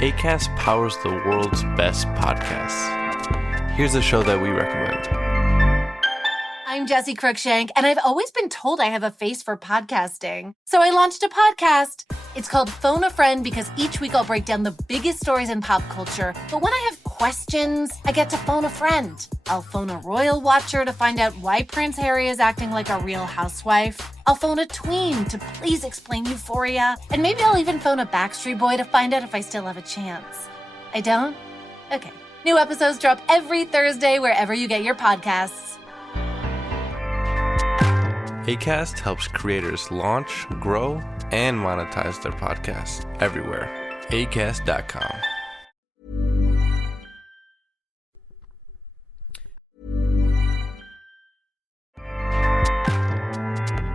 Acast powers the world's best podcasts. Here's a show that we recommend. I'm Jessie Cruikshank, and I've always been told I have a face for podcasting. So I launched a podcast. It's called Phone a Friend because each week I'll break down the biggest stories in pop culture. But when I have questions, I get to phone a friend. I'll phone a royal watcher to find out why Prince Harry is acting like a real housewife. I'll phone a tween to please explain Euphoria. And maybe I'll even phone a Backstreet Boy to find out if I still have a chance. I don't? Okay. New episodes drop every Thursday wherever you get your podcasts. Acast helps creators launch, grow, and monetize their podcasts everywhere. Acast.com.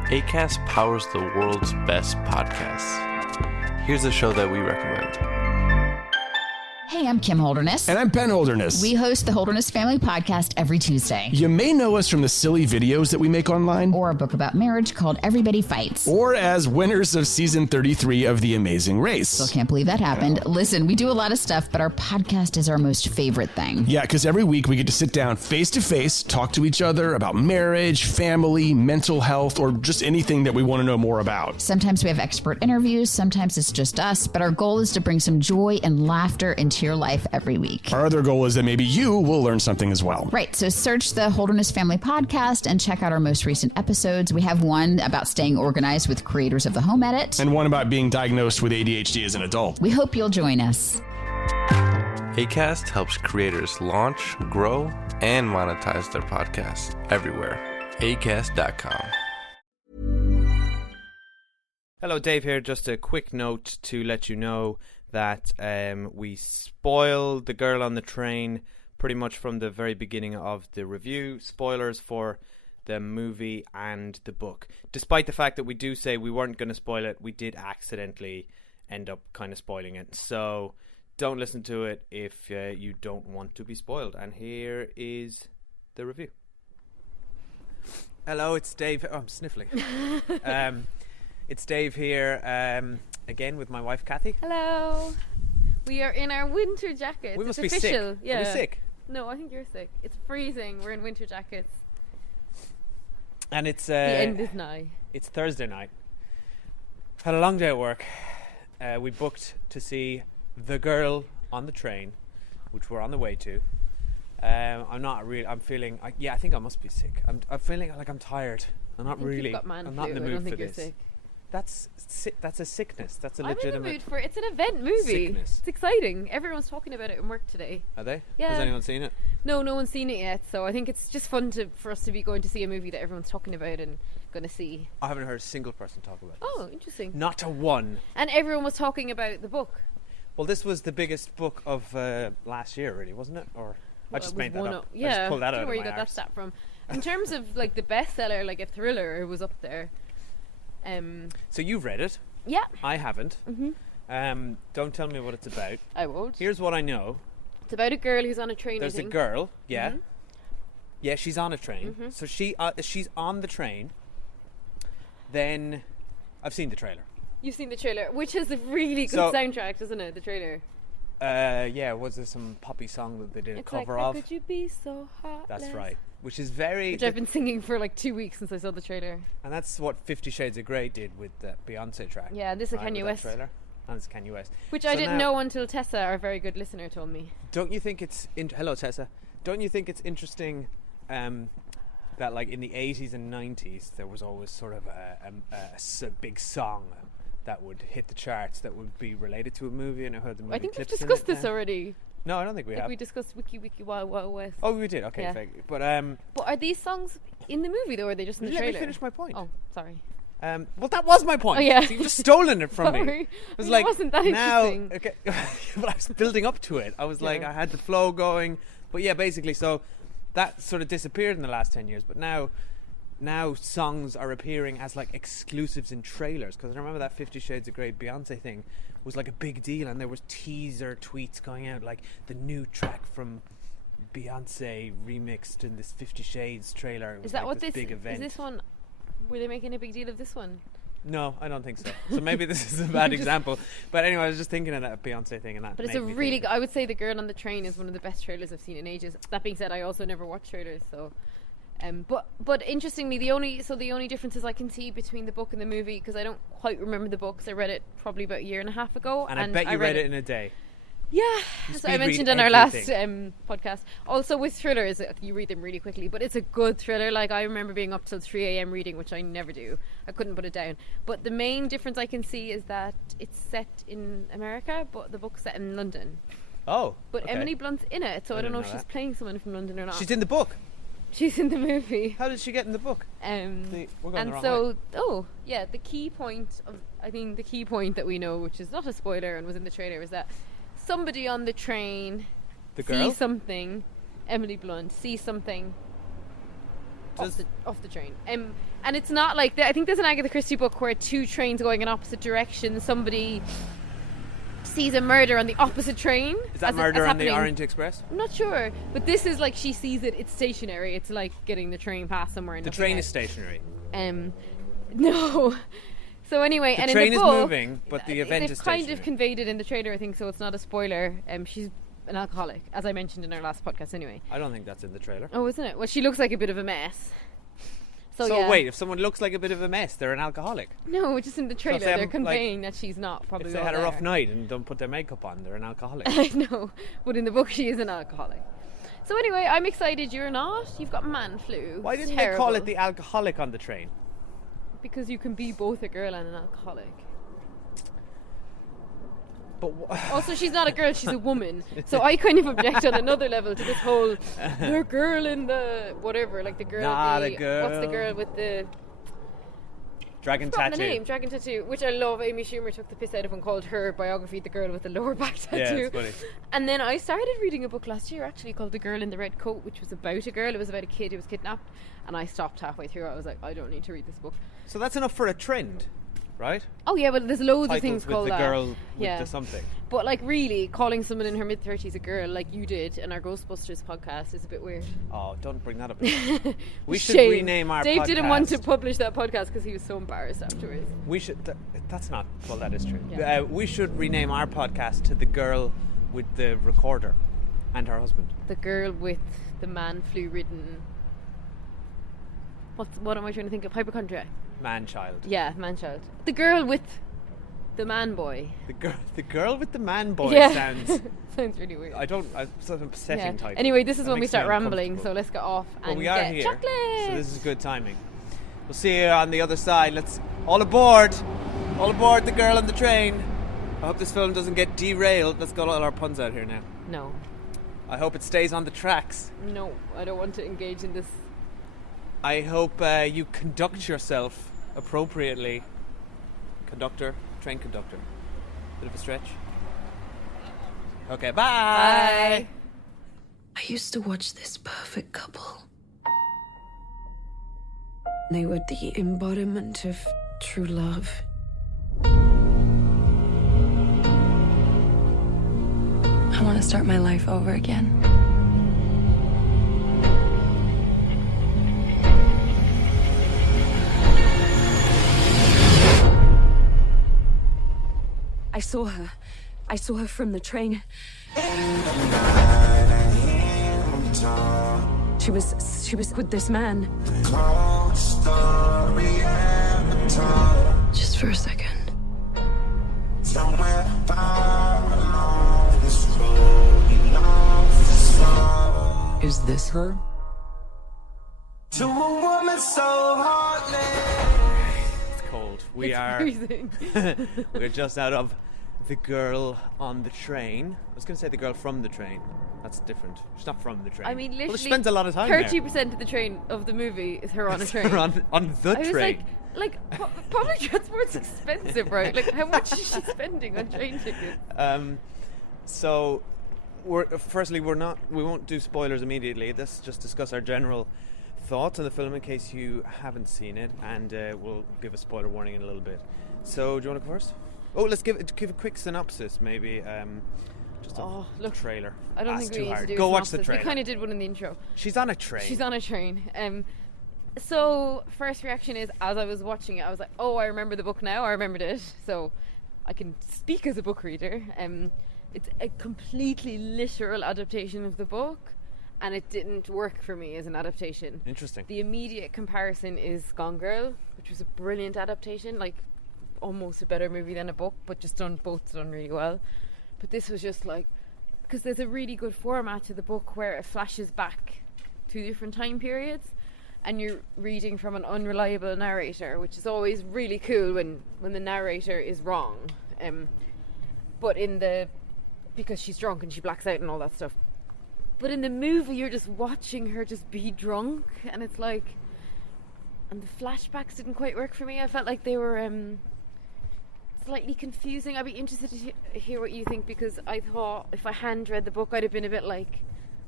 Acast powers the world's best podcasts. Here's a show that we recommend. Hey, I'm Kim Holderness. And I'm Ben Holderness. We host the Holderness Family Podcast every Tuesday. You may know us from the silly videos that we make online. Or a book about marriage called Everybody Fights. Or as winners of season 33 of The Amazing Race. Still can't believe that happened. Yeah. Listen, we do a lot of stuff, but our podcast is our most favorite thing. Yeah, because every week we get to sit down face to face, talk to each other about marriage, family, mental health, or just anything that we want to know more about. Sometimes we have expert interviews, sometimes it's just us, but our goal is to bring some joy and laughter into your life every week. Our other goal is that maybe you will learn something as well. Right, so search the Holderness Family Podcast and check out our most recent episodes. We have one about staying organized with creators of the home edit. And one about being diagnosed with ADHD as an adult. We hope you'll join us. Acast helps creators launch, grow, and monetize their podcasts everywhere. Acast.com. Hello, Dave here. Just a quick note to let you know that we spoiled The Girl on the Train pretty much from the very beginning of the review. Spoilers for the movie and the book. Despite the fact that we do say we weren't going to spoil it, we did accidentally end up kind of spoiling it. So don't listen to it if you don't want to be spoiled. And here is the review. Hello, it's Dave. Oh, I'm sniffling. It's Dave here, again with my wife Cathy. Hello. We are in our winter jackets. We must it's be official. sick. Yeah. Are we sick? No, I think you're sick. It's freezing. We're in winter jackets. And it's the end is nigh. It's Thursday night. Had a long day at work. We booked to see The Girl on the Train, which we're on the way to. I'm feeling. I think I must be sick. I'm feeling like I'm tired. I'm not really. I'm not in the mood for this. Sick. That's a sickness. That's a I'm legitimate. in the mood for it. It's an event movie. Sickness. It's exciting. Everyone's talking about it in work today. Are they? Yeah. Has anyone seen it? No one's seen it yet. So I think it's just fun for us to be going to see a movie that everyone's talking about and going to see. I haven't heard a single person talk about it. Oh, interesting. Not a one. And everyone was talking about the book. Well, this was the biggest book of last year, really, wasn't it? Or I just made that up. Yeah. I just pulled that out of where my you got arse. that stat from. In terms of like the bestseller, like a thriller, it was up there. So you've read it. Yeah. I haven't. Don't tell me what it's about. I won't. Here's what I know. It's about a girl who's on a train. There's a girl. Yeah. Mm-hmm. Yeah, she's on a train. Mm-hmm. So she's on the train. Then I've seen the trailer. You've seen the trailer, which is a really good soundtrack, doesn't it? The trailer. Yeah. Was there some poppy song that they did a cover of? Could you be so hot? That's right. Which is very. Which I've been singing for like 2 weeks since I saw the trailer. And that's what 50 Shades of Grey did with the Beyonce track. Yeah, this is Kanye West trailer. And it's Kanye West. Which I didn't know until Tessa, our very good listener, told me. Don't you think it's hello Tessa? Don't you think it's interesting that like in the 80s and 90s there was always sort of a big song that would hit the charts that would be related to a movie, and I heard the movie. I think we've clips discussed in it this already. No, I don't think we have. We discussed Wiki Wiki Wild Wild West. Oh, we did. Okay, yeah. But are these songs in the movie though, or are they just in the trailer? Let me finish my point. Oh, sorry. Well, that was my point. Oh, yeah. So you've just stolen it from me. It was like, wasn't that interesting. Okay, but I was building up to it. I was like, I had the flow going. But yeah, basically, so that sort of disappeared in the last 10 years. But now songs are appearing as like exclusives in trailers. Because I remember that 50 Shades of Grey Beyonce thing was like a big deal, and there was teaser tweets going out like the new track from Beyonce remixed in this 50 Shades trailer. It was is that like what this big event. Is this one? Were they making a big deal of this one? No, I don't think so. So maybe this is a bad example. But anyway, I was just thinking of that Beyonce thing, and that. But it's made a me really think. good, I would say The Girl on the Train is one of the best trailers I've seen in ages. That being said, I also never watch trailers, so but interestingly, the only differences I can see between the book and the movie, because I don't quite remember the books, I read it probably about a year and a half ago, And I bet you read it in a day. Yeah, You so I speed mentioned read in our last everything. podcast. Also with thrillers, you read them really quickly, but it's a good thriller. Like, I remember being up till 3 a.m. reading, which I never do. I couldn't put it down. But the main difference I can see is that it's set in America, but the book's set in London. Oh, But okay. Emily Blunt's in it, so I don't know if didn't know she's that. playing someone from London or not. She's in the book. She's in the movie. How did she get in the book? We're going And the wrong so, way. the key point that we know, which is not a spoiler and was in the trailer, is that somebody on the train The girl? sees something. Emily Blunt sees something Does- off the train. And it's not like I think there's an Agatha Christie book where two trains going in opposite directions. Somebody sees a murder on the opposite train. Is that as Murder on the happening. Orient Express? I'm not sure, but this is like she sees it. It's stationary. It's like getting the train past somewhere. And The nothing train else. is stationary. No. So anyway, The and train in the is book, moving, but the event they've is kind stationary. of conveyed it in the trailer, I think, so it's not a spoiler. She's an alcoholic, as I mentioned in our last podcast. Anyway. I don't think that's in the trailer. Oh, isn't it? Well, she looks like a bit of a mess. So So yeah. wait, if someone looks like a bit of a mess, they're an alcoholic. No, just in the trailer, they they're haven't, conveying that she's not probably. If they all had a rough there. night and don't put their makeup on, they're an alcoholic. I know, but in the book, she is an alcoholic. So anyway, I'm excited. You're not. You've got man flu. Why It's didn't they call terrible. it the alcoholic on the train? Because you can be both a girl and an alcoholic. But Also, she's not a girl, she's a woman. So I kind of object on another level to this whole the girl in the whatever, like the girl. Not the, a girl. What's the girl with the Dragon forgotten tattoo. the name? Dragon tattoo, which I love. Amy Schumer took the piss out of and called her biography "The Girl with the Lower Back Tattoo." Yeah, it's funny. And then I started reading a book last year, actually called "The Girl in the Red Coat," which was about a girl. It was about a kid who was kidnapped, and I stopped halfway through. I was like, I don't need to read this book. So that's enough for a trend, right? Oh yeah, but there's loads Titles of things with called the that. girl with Yeah. the something. But like, really, calling someone in her mid-30s a girl, like you did in our Ghostbusters podcast, is a bit weird. Oh, don't bring that up. We should Shame. rename our Dave podcast. didn't want to publish that podcast because he was so embarrassed afterwards. We should. That's not. Well, that is true. Yeah. We should rename our podcast to the girl with the recorder and her husband. The girl with the man flu-ridden. What am I trying to think of? Hypochondria. Man-child. Yeah, man-child. The girl with the man boy. The girl with the man boy Yeah. sounds. Sounds really weird. It's an upsetting Yeah. title. Anyway, this is That when we makes me start rambling, uncomfortable. so let's get off and But we are get here, chocolate. so this is good timing. We'll see you on the other side. Let's all aboard the girl on the train. I hope this film doesn't get derailed. Let's get all our puns out here now. No, I hope it stays on the tracks. no, I don't want to engage in this. I hope you conduct yourself appropriately. Train conductor. Bit of a stretch. Okay, bye. I used to watch this perfect couple. They were the embodiment of true love. I want to start my life over again. I saw her. I saw her from the train. She was with this man. Just for a second. Is this her? It's cold. We It's are. freezing. We're just out of the girl on the train. I was going to say the girl from the train. That's different. She's not from the train. I mean, literally, well, she spends a lot of time there. 30% of the train of the movie is her on a train. Her on the I was train. public transport's expensive, right? Like, how much is she spending on train tickets? So, we won't do spoilers immediately. Let's just discuss our general thoughts on the film in case you haven't seen it, and we'll give a spoiler warning in a little bit. So, do you want to go first? Oh, let's give a quick synopsis, maybe. Just a trailer. I don't That's think we too need hard. to do Go a watch the synopsis. trailer. We kind of did one in the intro. She's on a train. She's on a train. So, first reaction is, as I was watching it, I was like, oh, I remember the book now. I remembered it. So, I can speak as a book reader. It's a completely literal adaptation of the book, and it didn't work for me as an adaptation. Interesting. The immediate comparison is Gone Girl, which was a brilliant adaptation, like almost a better movie than a book, but just both done really well. But this was just like, because there's a really good format to the book where it flashes back to different time periods, and you're reading from an unreliable narrator, which is always really cool when the narrator is wrong. But because she's drunk and she blacks out and all that stuff. But in the movie, you're just watching her just be drunk, and it's like, and the flashbacks didn't quite work for me. I felt like they were slightly confusing. I'd be interested to hear what you think, because I thought if I hand read the book, I'd have been a bit like,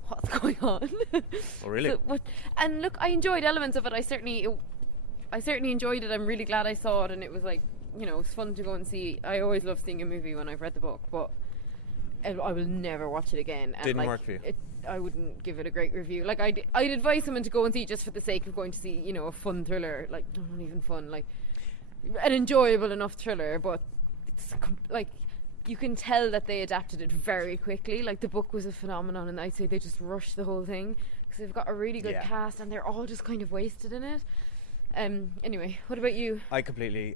what's going on? Oh, really? And look, I enjoyed elements of it. I certainly enjoyed it. I'm really glad I saw it, and it was like, it's fun to go and see. I always love seeing a movie when I've read the book, but I will never watch it again. And Didn't work for you? I wouldn't give it a great review. Like, I'd advise someone to go and see it just for the sake of going to see, a fun thriller. Like, not even fun, like an enjoyable enough thriller, but it's like, you can tell that they adapted it very quickly. Like, the book was a phenomenon, and I'd say they just rushed the whole thing, because they've got a really good cast, and they're all just kind of wasted in it. Anyway, what about you? I completely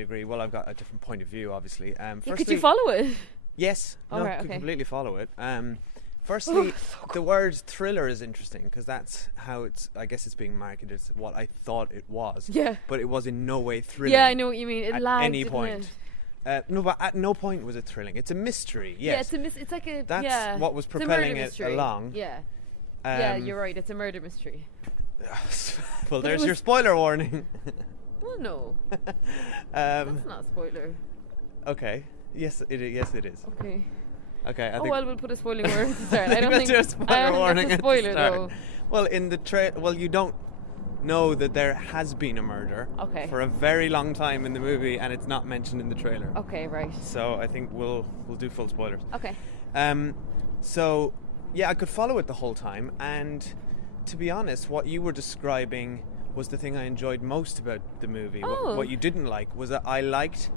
agree. Well, I've got a different point of view, obviously. Could you follow it? Yes, Right, could okay. completely follow it. Firstly, the word thriller is interesting, because that's how I guess it's being marketed as what I thought it was. Yeah. But it was in no way thrilling. Yeah, I know what you mean. It at lagged, any didn't point. No, but at no point was it thrilling. It's a mystery. Yes. Yeah, it's like a. That's what was It's a murder propelling it mystery. along. Yeah. Yeah, you're right. It's a murder mystery. Well, there's your spoiler warning. Well, no. That's not a spoiler. Okay. Yes, it is. Yes, it is. Okay. Okay. I Oh think well, we'll put a spoiler warning to start. I don't think do a spoiler warning that's a at the spoiler start. though. Well, in the you don't know that there has been a murder Okay. for a very long time in the movie, and it's not mentioned in the trailer. Okay, right. So I think we'll do full spoilers. Okay. So yeah, I could follow it the whole time, and to be honest, what you were describing was the thing I enjoyed most about the movie. Oh. What you didn't like was that I liked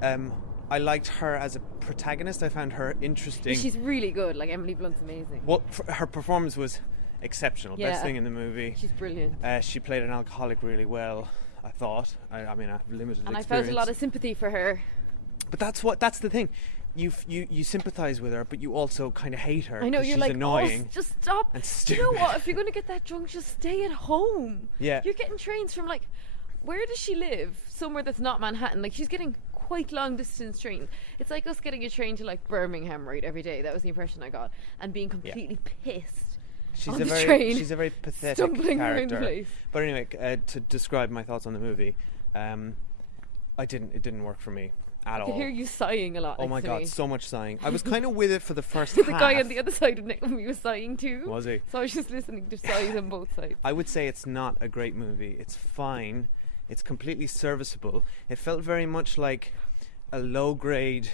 her as a protagonist. I found her interesting. She's really good. Like, Emily Blunt's amazing. Well, her performance was exceptional. Yeah. Best thing in the movie. She's brilliant. She played an alcoholic really well, I thought. I mean, I have limited And experience. I felt a lot of sympathy for her. But that's the thing. You sympathise with her, but you also kind of hate her. I know, 'cause you're she's like, annoying. oh, just stop. and You know stupid. what? If you're going to get that drunk, just stay at home. Yeah. You're getting trains from, like, where does she live? Somewhere that's not Manhattan. Like, she's getting quite long distance trains. It's like us getting a train to, like, Birmingham, right, every day. That was the impression I got. And being completely pissed. She's on a the very train, she's a very pathetic stumbling around character. the place. But anyway, to describe my thoughts on the movie, it didn't work for me at I all. could hear you sighing a lot. Oh next my to god, me. so much sighing. I was kind of with it for the first The half. guy on the other side of me was sighing too. Was he? So I was just listening to sighs on both sides. I would say it's not a great movie. It's fine. It's completely serviceable. It felt very much like a low-grade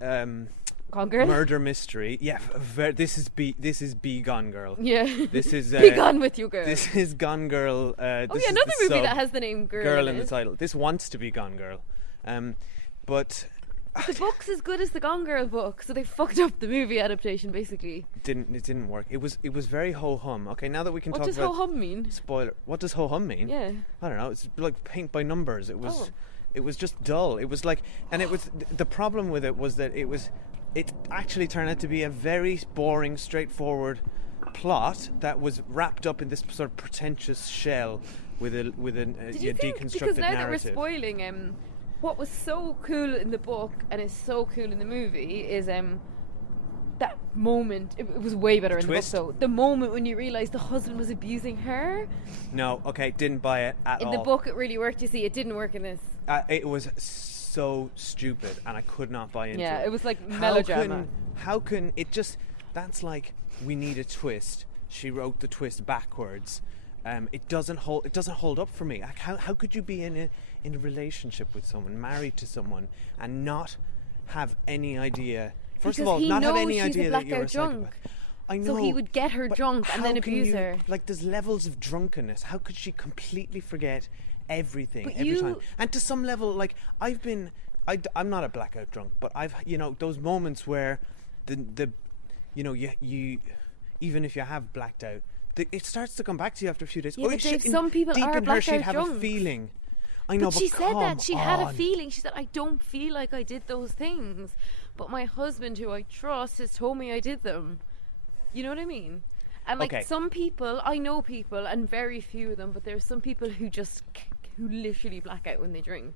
Gone Girl? murder mystery. Yeah, this is B Gone Girl. Yeah. This is Be gone with you, girl. This is Gone Girl. Oh yeah, this is another the movie sub that has the name Girl in the it. title. This wants to be Gone Girl, but The book's as good as the Gone Girl book, so they fucked up the movie adaptation basically. it didn't work. It was very ho hum. Okay, now that we can What talk does about ho hum mean? spoiler. What does ho hum mean? Yeah. I don't know. It's like paint by numbers. It was. Oh. It was just dull. It was like, and it was the problem with it was that it actually turned out to be a very boring, straightforward plot that was wrapped up in this sort of pretentious shell with a Did you think, deconstructed because now narrative. that we're spoiling what was so cool in the book and is so cool in the movie is that moment. It was way better in twist? the book though. The moment when you realise the husband was abusing her. No, okay, didn't buy it at all. In the book it really worked, you see. It didn't work in this. It was so stupid, and I could not buy into it. Yeah, it was like melodrama. How can it just? That's like, we need a twist. She wrote the twist backwards. It doesn't hold up for me. Like, how could you be in a relationship with someone, married to someone, and not have any idea? First Because of all, he not have knows any she's a idea that you're a blackout drunk. psychopath. I know. So he would get her but drunk and then how can abuse you- her. Like, there's levels of drunkenness. How could she completely forget everything But every time? you- And to some level, like, I'm not a blackout drunk, but I've, those moments where you even if you have blacked out, it starts to come back to you after a few days. Yeah, but it should- Dave, some people deep are in her, she'd blackout have a drunks. feeling. I know, But she said that come she had a on. feeling. She said, I don't feel like I did those things, but my husband, who I trust, has told me I did them. You know what I mean? And like Okay. some people, I know people, and very few of them, but there's some people who who literally black out when they drink,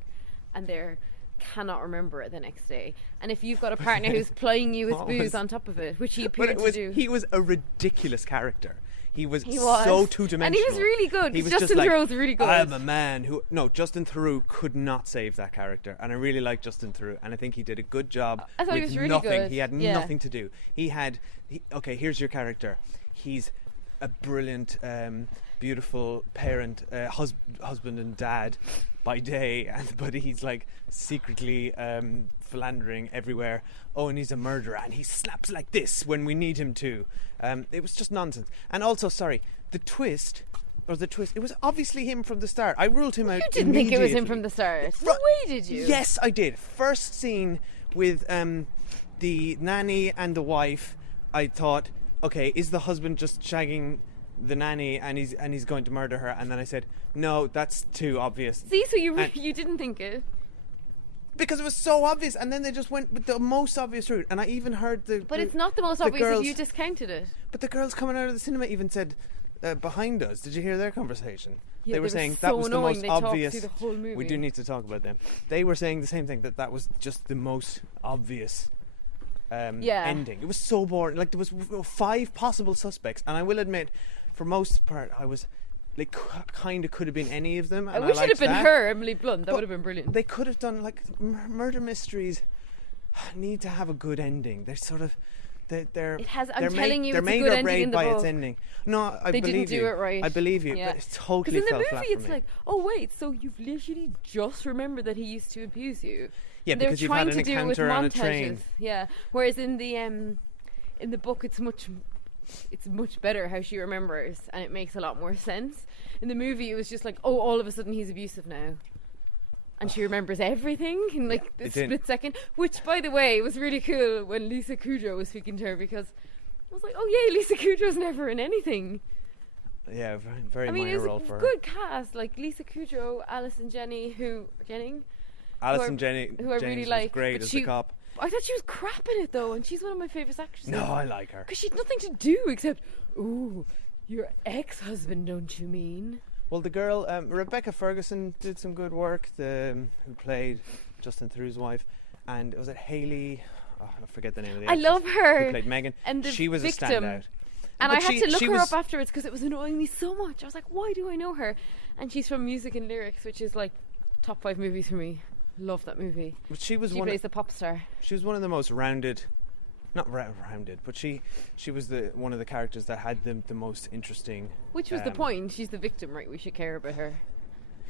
and they're cannot remember it the next day. And if you've got a partner who's plying you with What booze was- on top of it, which he But appeared to do. he was a ridiculous character. He was He was. so two-dimensional. And he was really good, He 'cause was Justin just like, Theroux's really good. I'm a man who... No, Justin Theroux could not save that character. And I really like Justin Theroux. And I think he did a good job I thought he with was really nothing. good. He had Yeah. nothing to do. Okay, here's your character. He's a brilliant, beautiful parent, husband and dad by day, but he's like secretly philandering everywhere. Oh, and he's a murderer, and he snaps like this when we need him to. It was just nonsense. And also, sorry, the twist, it was obviously him from the start. I ruled him out. You didn't think it was him immediately. from the start. No way did you? Yes, I did. First scene with the nanny and the wife, I thought, okay, is the husband just shagging the nanny and he's going to murder her? And then I said, no, that's too obvious. See, so you And- you didn't think it. Because it was so obvious, and then they just went with the most obvious route. And I even heard But it's not the most the obvious girls, if you discounted it. But the girls coming out of the cinema even said, behind us, did you hear their conversation? Yeah, they were they were saying so that was the annoying. most They talked obvious. through the whole movie. We do need to talk about them. They were saying the same thing, that was just the most obvious ending. It was so boring. Like, there was 5 possible suspects, and I will admit, for most part, I was like, kind of could have been any of them. I And wish it had liked been that. her, Emily Blunt. That But would have been brilliant. They could have done, like, murder mysteries need to have a good ending. They're sort of they're It has- I'm they're telling made, you, they're it's a made good or ending made in the by its book. ending. No, I They believe didn't do you. it right. I believe you, Yeah. but it totally Because in fell the flat movie, for it's me. like, oh wait, so you've literally just remembered that he used to abuse you. Yeah, And they're because you've trying had an to do it with encounter on a montages. train. Yeah. Whereas in the book, it's much better how she remembers, and it makes a lot more sense. In the movie, it was just like, oh, all of a sudden he's abusive now. And she remembers everything in like it a didn't. split second. Which, by the way, was really cool when Lisa Kudrow was speaking to her, because I was like, oh yeah, Lisa Kudrow's never in anything. Yeah, very, very I mean, minor it role was for a her. good cast, like Lisa Kudrow, Alison Jennings, who I Jennings really was like, great but as she- the cop. I thought she was crap in it though, and she's one of my favourite actresses. No, I like her. Because she'd nothing to do except, ooh, your ex-husband, don't you mean? Well, the girl, Rebecca Ferguson, did some good work, who played Justin Theroux's wife. And was it Haley? Oh, I forget the name of the I actress love her. Who played Megan. And the she was victim. a standout. And But I had she- to look she her was- up afterwards because it was annoying me so much. I was like, why do I know her? And she's from Music and Lyrics, which is like top 5 movies for me. Love that movie. But she was She one. plays the pop star. She was one of the most rounded, not rounded, but she was one of the characters that had the most interesting. Which was the point. She's the victim, right? We should care about her.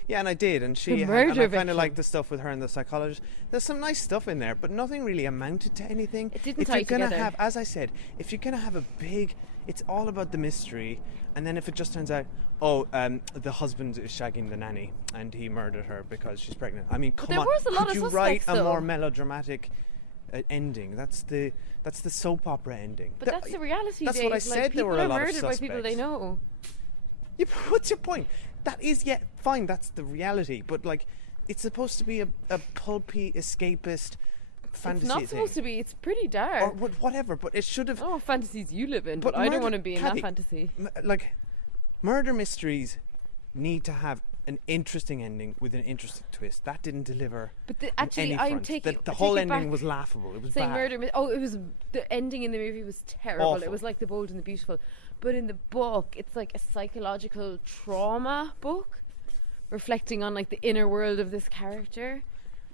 Yeah, and I did, and The and murder I kind victim. of liked the stuff with her and the psychologist. There's some nice stuff in there, but nothing really amounted to anything. It didn't if tie you're gonna together. have, as I said, if you're gonna have a big, it's all about the mystery, and then if it just turns out, the husband is shagging the nanny and he murdered her because she's pregnant. I mean, come there on, was a lot could of you write suspects, a more though. melodramatic ending? That's the soap opera ending. But that's the reality, That's Dave. what I said. Like, There people were a are lot of murdered by people they suspects. know. Yeah, but what's your point? That is, yeah, fine, that's the reality, but like, it's supposed to be a pulpy, escapist fantasy It's not thing. supposed to be. It's pretty Or dark. whatever, but it should have. I don't know what fantasies you live in, But but I don't murder- want to be in Cathy, that fantasy. Like, murder mysteries need to have an interesting ending with an interesting twist. That didn't deliver. But on actually, any I'm front. taking the I whole take it ending back. was laughable. It was Saying bad. murder. It was the ending in the movie was terrible. Awful. It was like The Bold and the Beautiful, but in the book, it's like a psychological trauma book, reflecting on like the inner world of this character.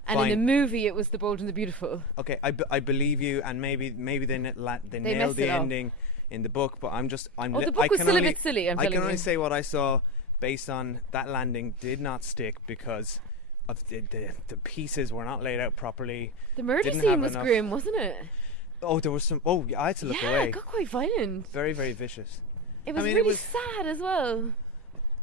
And in Fine. the movie, it was The Bold and the Beautiful. Okay, I believe you, and maybe they nailed messed the it up. ending in the book, but I'm Oh, the I book was can still a only- bit silly, I'm I can telling only you. say what I saw based on that landing did not stick because of the pieces were not laid out properly. The murder Didn't scene have was enough- grim, wasn't it? Oh, there was some. Oh, I had to look Yeah, away. it got quite violent. Very, very vicious. It was I mean, really sad as well.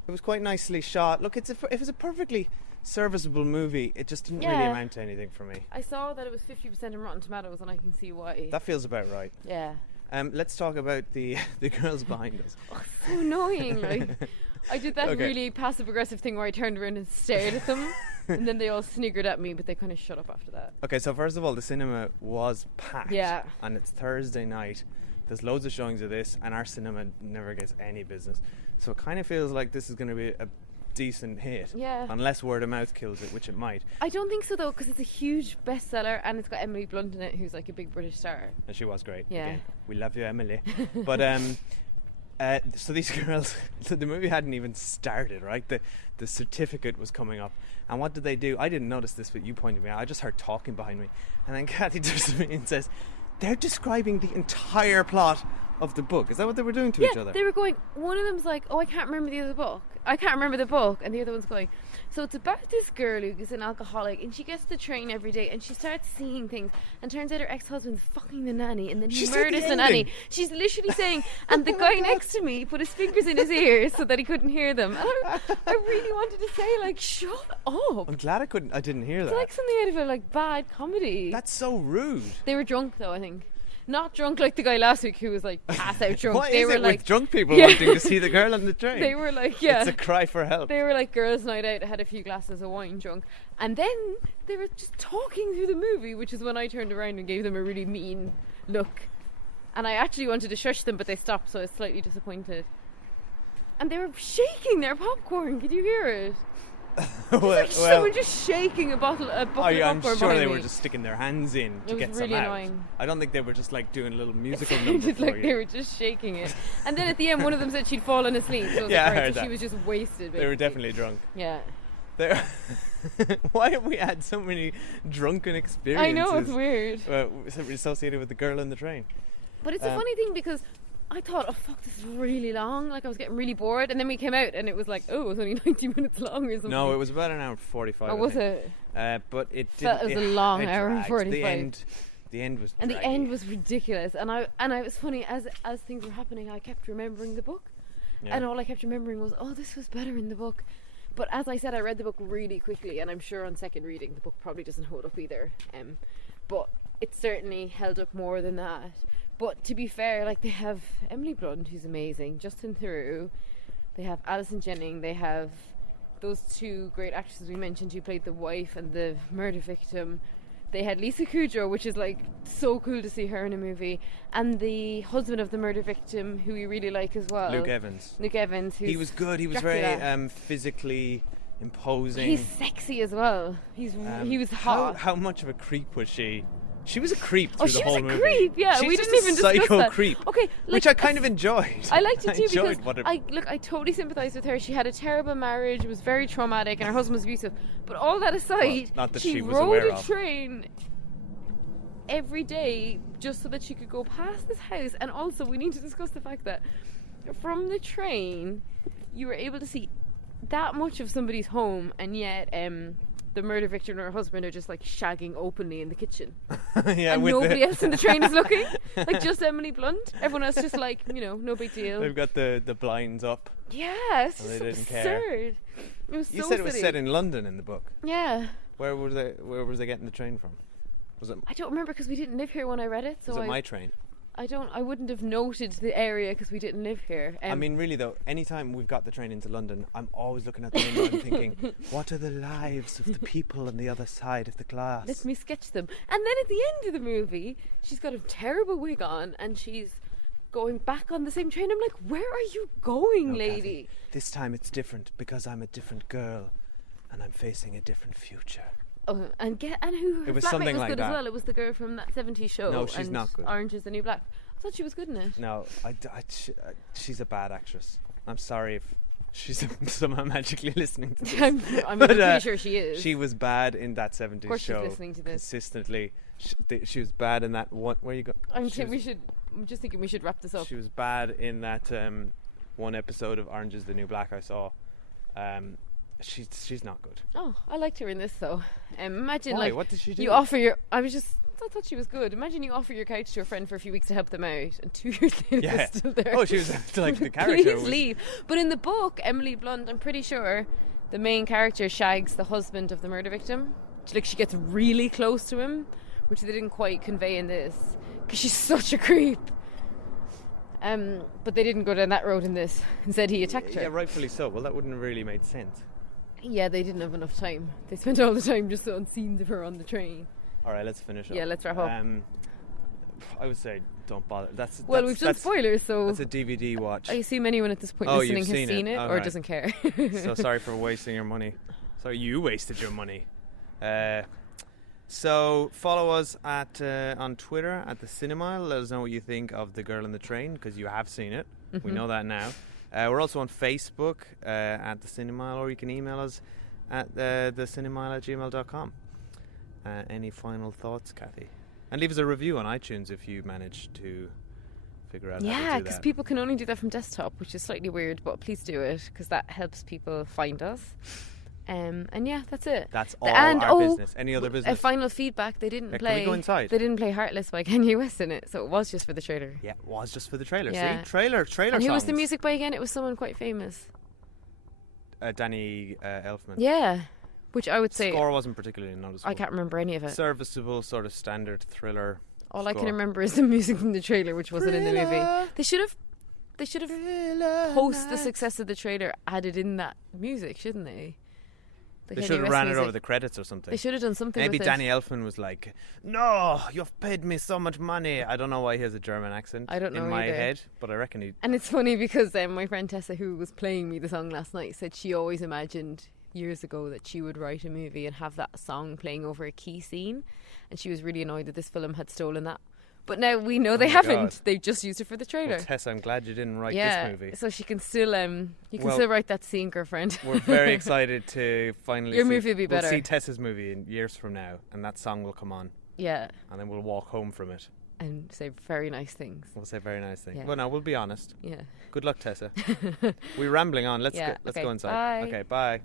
It was quite nicely shot. Look, it was a perfectly serviceable movie. It just didn't really Yeah. amount to anything for me. I saw that it was 50% on Rotten Tomatoes, and I can see why. That feels about right. Yeah. Let's talk about the girls behind us. Oh, so annoying. Like, I did that Okay. really passive-aggressive thing where I turned around and stared at them, and then they all sniggered at me, but they kind of shut up after that. Okay, so first of all, the cinema was packed. Yeah. And it's Thursday night. There's loads of showings of this, and our cinema never gets any business. So it kind of feels like this is going to be a decent hit. Yeah. Unless word of mouth kills it, which it might. I don't think so, though, because it's a huge bestseller, and it's got Emily Blunt in it, who's like a big British star. And she was great. Yeah. Again, we love you, Emily. But so these girls, so the movie hadn't even started, right? The certificate was coming up. And what did they do? I didn't notice this, but you pointed me out. I just heard talking behind me. And then Cathy turns to me and says, they're describing the entire plot of the book. Is that what they were doing to each other? They were going, one of them's like, oh, I can't remember the other book. I can't remember the book. And the other one's going, so it's about this girl who is an alcoholic, and she gets to train every day, and she starts seeing things, and turns out her ex-husband's fucking the nanny, and then he She said murders the the nanny. ending. She's literally saying, and the guy next to me put his fingers in his ears so that he couldn't hear them. And I really wanted to say, like, shut up. I'm glad I didn't hear It's that. like something out of a like bad comedy. That's so rude. They were drunk though, I think. Not drunk like the guy last week who was like pass out drunk. What they is were it like with drunk people Yeah. wanting to see the girl on the train? they were like yeah. It's a cry for help. They were like girls' night out, had a few glasses of wine drunk, and then they were just talking through the movie, which is when I turned around and gave them a really mean look. And I actually wanted to shush them, but they stopped, so I was slightly disappointed. And they were shaking their popcorn. Could you hear it? Someone just shaking a bottle of popcorn. I'm sure behind they me. were just sticking their hands in It to was get really some out. annoying. I don't think they were just like doing a little musical It number sounded for like you. they were just shaking it. And then at the end, one of them said she'd fallen asleep. So I was Yeah, like, I right, heard so she that. was just wasted. They were basically. definitely drunk. Yeah. Why have we had so many drunken experiences? I know, it's weird. Associated with the girl on the train. But it's a funny thing because I thought, oh fuck, this is really long. Like I was getting really bored, and then we came out, and it was like, oh, it was only 90 minutes long or something. No, it was about an hour and 45. Oh, I was think. it? But it Felt did. it was a long it hour and dragged. 45. The end was. And the draggy. end was ridiculous. And I was funny as things were happening. I kept remembering the book, Yeah. and all I kept remembering was, oh, this was better in the book. But as I said, I read the book really quickly, and I'm sure on second reading the book probably doesn't hold up either. But it certainly held up more than that. But to be fair, like they have Emily Blunt, who's amazing, Justin Theroux, they have Alison Jennings, they have those two great actresses we mentioned who played the wife and the murder victim. They had Lisa Kudrow, which is like so cool to see her in a movie, and the husband of the murder victim, who we really like as well, Luke Evans. Luke Evans. Who's He was good. He was Dracula. very physically imposing. He's sexy as well. He was hot. How much of a creep was she? She was a creep through Oh, the she whole was a movie. creep. Yeah, She's we just didn't a even discuss psycho that. creep. Okay, which I kind of enjoyed. I liked it too enjoyed because what it, I totally sympathise with her. She had a terrible marriage, it was very traumatic, and her husband was abusive. But all that aside, not that she she was rode aware a of. train every day just so that she could go past this house. And also, we need to discuss the fact that from the train, you were able to see that much of somebody's home, and yet the murder victim and her husband are just like shagging openly in the kitchen. yeah, And with nobody the, else in the train is looking. Like just Emily Blunt. Everyone else just like, no big deal. They've got the blinds up. Yeah, it's And just they didn't care. absurd. It was You so said it was silly. set in London in the book. Yeah. Where was they getting the train from? Was it I don't remember because we didn't live here when I read it. So was it my train? I wouldn't have noted the area because we didn't live here. I mean, really though, anytime we've got the train into London, I'm always looking at the window and thinking, what are the lives of the people on the other side of the glass? let me sketch them. And then at the end of the movie, she's got a terrible wig on and she's going back on the same train. I'm like, where are you going, No, lady? Cathy, this time it's different because I'm a different girl and I'm facing a different future. Oh, and who her It was flatmate something was like good that. as well. It was the girl from that 70s show. No, she's and not good. Orange is the New Black. I thought she was good in it. No, she's a bad actress. I'm sorry if she's somehow magically listening to this. I'm But, pretty sure she is. She was bad in that 70s Of course she's show. listening to this. Consistently. She was bad in that one. Where you go? I'm She was- just thinking we should wrap this up. She was bad in that one episode of Orange is the New Black I saw. She's not good. Oh, I liked her in this though. Imagine Why? like What did she do? you offer your. I was just I thought she was good. Imagine you offer your couch to a friend for a few weeks to help them out, and 2 years later Yeah. they're still there. Oh, she was like the character. Please was- leave. But in the book, Emily Blunt, I'm pretty sure the main character shags the husband of the murder victim. She gets really close to him, which they didn't quite convey in this, because she's such a creep. But they didn't go down that road in this. Instead, he attacked her. Yeah, rightfully so. Well, that wouldn't have really made sense. Yeah, they didn't have enough time. They spent all the time just on scenes of her on the train. All right, let's finish up. Yeah, let's wrap up. I would say don't bother. Well, we've done spoilers, so That's a DVD watch. I assume anyone at this point Oh, listening you've has seen seen it. it All or right. doesn't care. So sorry for wasting your money. Sorry, you wasted your money. So follow us at on Twitter at the Cinema. Let us know what you think of The Girl in the Train, because you have seen it. We know that now. We're also on Facebook at the Cinema, or you can email us at thecinema@gmail.com. Any final thoughts, Cathy? And leave us a review on iTunes if you manage to figure out how Yeah, to do because that. people can only do that from desktop, which is slightly weird, but please do it, because that helps people find us. And yeah, that's it. That's all And, our business. Any other A business? final feedback: they didn't Yeah, can play. we go inside? They didn't play "Heartless" by Kanye West in it, so it was just for the trailer. Yeah, it was just for the trailer. Yeah. See? Trailer And who was the songs. music by again? It was someone quite famous. Danny Elfman. Yeah, which I would say Score wasn't particularly noticeable. I can't rember any of it. Serviceable, sort of standard thriller. All I can score. remember is the music from the trailer, which wasn't in the movie. They should have post the success of the trailer added in that music, shouldn't they? The They Kanye should have West ran it music. over the credits or something. They should have done something. Maybe with Danny it. Elfman was like, "No, you've paid me so much money." I don't know why he has a German accent. I don't know in my either. head, but I reckon he. And it's funny because my friend Tessa, who was playing me the song last night, said she always imagined years ago that she would write a movie and have that song playing over a key scene, and she was really annoyed that this film had stolen that. But now we know they my haven't. God. They've just used it for the trailer. Well, Tess, I'm glad you didn't write yeah, this movie. so she can still you can Well, still write that scene, girlfriend. We're very excited to finally Your see, movie will be better. We'll see Tessa's movie in years from now, and that song will come on, Yeah, and then we'll walk home from it. and say very nice things. We'll say very nice things. Yeah. Well, no, we'll be honest. Yeah. Good luck, Tessa. We're rambling on. Let's Yeah, go, let's okay, go inside. bye. Okay, bye.